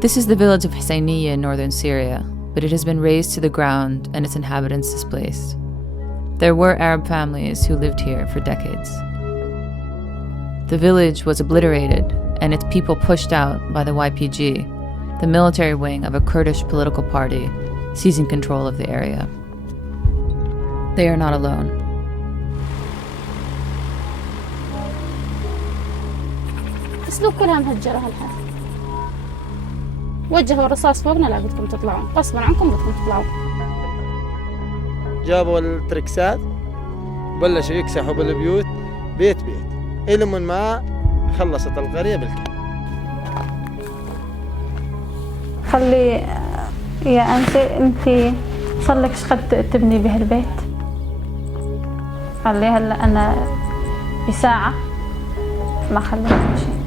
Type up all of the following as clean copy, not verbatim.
This is the village of Husseiniya in northern Syria, but it has been razed to the ground and its inhabitants displaced. There were Arab families who lived here for decades. The village was obliterated and its people pushed out by the YPG, the military wing of a Kurdish political party, seizing control of the area. They are not alone. اسلوب كلها مهجرة هالحال. وجهوا الرصاص فوقنا لا بدكم تطلعون، غصبا عنكم بدكم تطلعون. جابوا التركسات بلشوا يكسحوا بالبيوت بيت إلى من ما خلصت القرية بالكامل. خلي يا أنت صار لك شقد تبني بهالبيت؟ قال لي هلا أنا بساعة ما خليت شيء،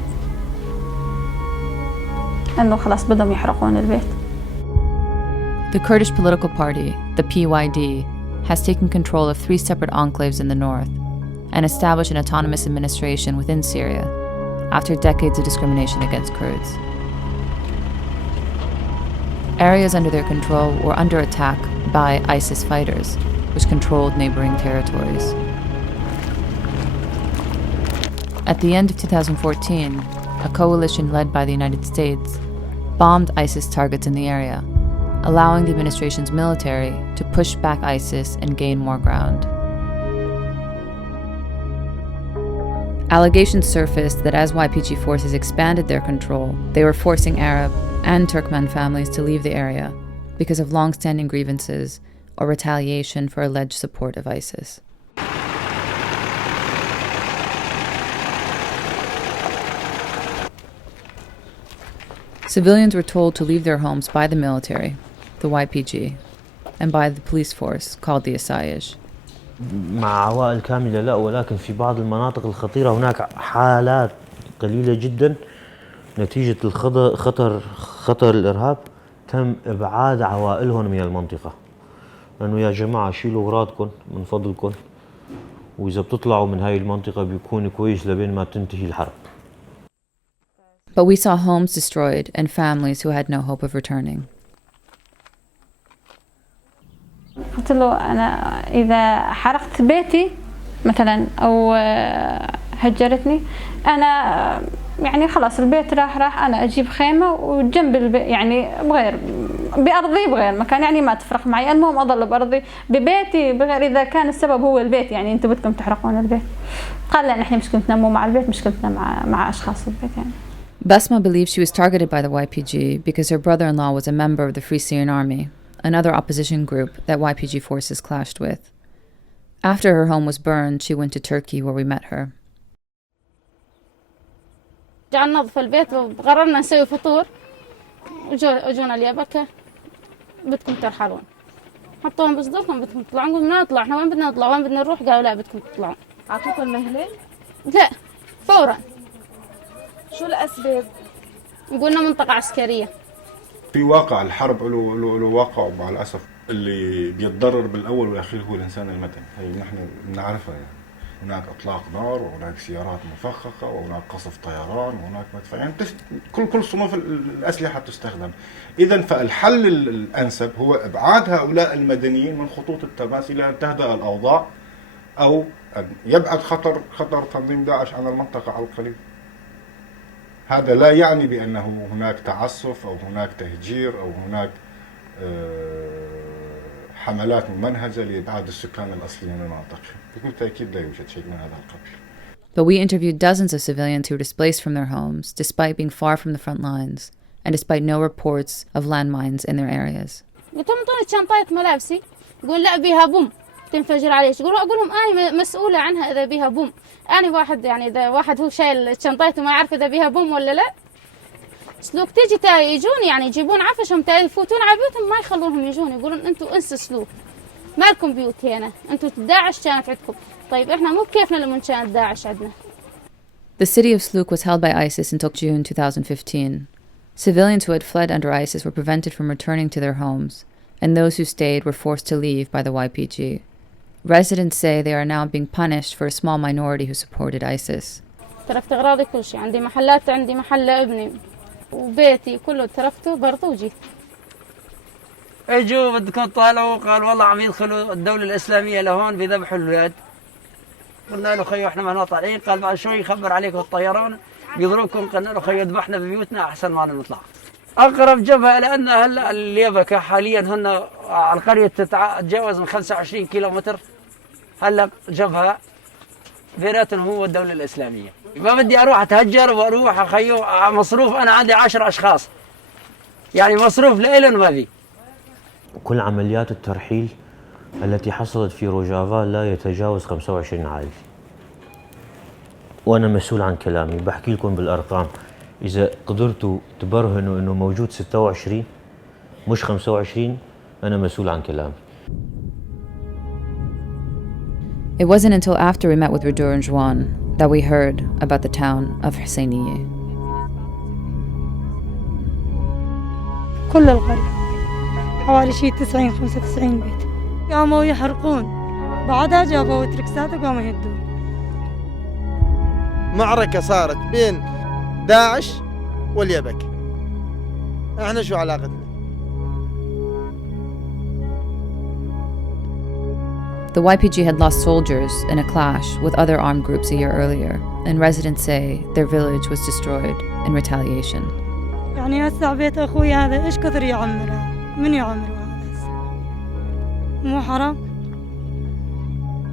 إنه خلاص بدهم يحرقون البيت. The Kurdish political party, the PYD, has taken control of 3 separate enclaves in the north and established an autonomous administration within Syria after decades of discrimination against Kurds. Areas under their control were under attack by ISIS fighters, which controlled neighboring territories. At the end of 2014, a coalition led by the United States bombed ISIS targets in the area, allowing the administration's military to push back ISIS and gain more ground. Allegations surfaced that as YPG forces expanded their control, they were forcing Arab and Turkmen families to leave the area because of long-standing grievances or retaliation for alleged support of ISIS. Civilians were told to leave their homes by the military, the YPG, and by the police force called the Asayish. مع عوائل كاملة لا، ولكن في بعض المناطق الخطيرة هناك حالات قليلة جدا نتيجة خطر الإرهاب تم إبعاد عوائلهم من المنطقة، لأنه يا جماعة شيلوا أغراضكم من فضلكم، وإذا بتطلعوا من هاي المنطقة بيكون كويس لبين ما تنتهي الحرب. But we saw homes destroyed and families who had no hope of returning. قلت له أنا إذا حرقت بيتي مثلا أو هجرتني أنا يعني خلاص البيت راح أنا أجيب خيمة وجنب البيت يعني بأرضي بغير مكان، يعني ما تفرق معي، المهم أضل بأرضي ببيتي بغير إذا كان السبب هو البيت، يعني أنتوا بدكم تحرقون البيت. قال لا نحن مشكلتنا مو مع البيت، مشكلتنا مع أشخاص البيت يعني. Basma believes she was targeted by the YPG because her brother-in-law was a member of the Free Syrian Army, another opposition group that YPG forces clashed with. After her home was burned, she went to Turkey where we met her. جعلنا ننظف البيت وقررنا نسوي فطور، وجونا اليابكة بدكم ترحلون، حطوهم بصدركم بدكم تطلعون، قلنا نطلع، احنا وين بدنا نطلع وين بدنا نروح؟ قالوا لا بدكم تطلعون. أعطوكم مهلة؟ لا فورا. شو الأسباب؟ قلنا منطقة عسكرية. في واقع الحرب له واقع، مع الأسف اللي بيتضرر بالأول والأخير هو الإنسان المدني، هي نحن بنعرفها يعني. هناك إطلاق نار وهناك سيارات مفخخة وهناك قصف طيران وهناك مدفع، يعني كل صنوف الأسلحة تستخدم. إذن فالحل الأنسب هو إبعاد هؤلاء المدنيين من خطوط التماس إلى أن تهدأ الأوضاع، أو أن يبعد خطر تنظيم داعش عن المنطقة على القليل. هذا لا يعني بأنه هناك تعسف أو هناك تهجير أو هناك حملات ممنهجة لإبعاد السكان الأصليين من المناطق. بكل تأكيد لا يوجد شيء من هذا القبيل. But we interviewed dozens of civilians who were displaced from their homes despite being far from the front lines and despite no reports of landmines in their areas. قلت لهم انطوني شنطة ملابسي، يقول لا بيها بوم تنفجر عليه. أقول لهم أنا مسؤولة عنها إذا بيها بوم. أنا واحد يعني إذا واحد هو شايل شنطته ما يعرف إذا بيها بوم ولا لا. سلوك تيجي يجون يعني يجيبون عفشهم يفوتون على بيوتهم ما يخلونهم يجون، يقولون أنتوا انسوا سلوك، ما لكم بيوت هنا، أنتوا داعش كانت عندكم. طيب إحنا مو بكيفنا لما كانت داعش عندنا. The city of Slouk was held by ISIS until June 2015. Civilians who had fled under ISIS were prevented from returning to their homes, and those who stayed were forced to leave by the YPG. Residents say they are now being punished for a small minority who supported ISIS. تركت أغراضي كل شيء، عندي محلات، عندي محل لابني وبيتي كله تركته برضه وجيت. اجوا بدكم طالعوا، قال والله عم يدخلوا الدولة الإسلامية لهون بذبحوا الولاد. قلنا له خيو احنا ما طالعين، قال بعد شوي يخبر عليكم الطيران بيضربكم. قلنا له خيو اذبحنا ببيوتنا احسن ما نطلع. اقرب جبهة لان هلا اليبكة حاليا هن على القرية تتجاوز من 25 كيلومتر. هلا جبهة بيناتهم هو الدولة الإسلامية. ما بدي اروح اتهجر واروح خيو مصروف، انا عندي 10 اشخاص يعني مصروف لإلن ما في. كل عمليات الترحيل التي حصلت في روجافا لا يتجاوز 25 عائلة، وأنا مسؤول عن كلامي. بحكي لكم بالأرقام، إذا قدرتوا تبرهنوا إنه موجود 26 مش 25 أنا مسؤول عن كلامي. It wasn't until after we met with Radur and Juan that we heard about the town of Husseiniye. كل القرية حوالي شي 95 بيت قاموا يحرقون، بعدها جابوا تركسات وقاموا يهدون. معركة صارت بين داعش واليبك، احنا شو علاقتنا؟ The YPG had lost soldiers in a clash with other armed groups a year earlier, and residents say their village was destroyed in retaliation. يعني هسه بيت أخوي هذا إيش كثر يعمره؟ من يعمره هذا؟ مو حرام؟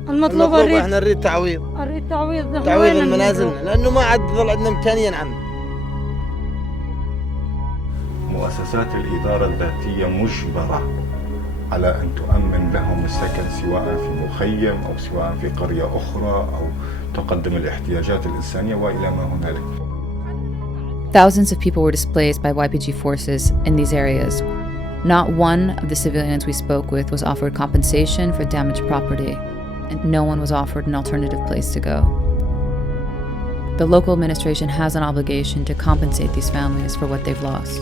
المطلوب احنا نريد تعويض. نريد تعويض المنازل، لأنه ما عاد ظل عندنا إمكانية نعمل. مؤسسات الإدارة الذاتية مجبرة على أن تؤمن لهم السكن، سواء في مخيم أو سواء في قرية أخرى، أو تقدم الاحتياجات الإنسانية وإلى ما هنالك. Thousands of people were displaced by YPG forces in these areas. Not one of the civilians we spoke with was offered compensation for damaged property, and no one was offered an alternative place to go. The local administration has an obligation to compensate these families for what they've lost.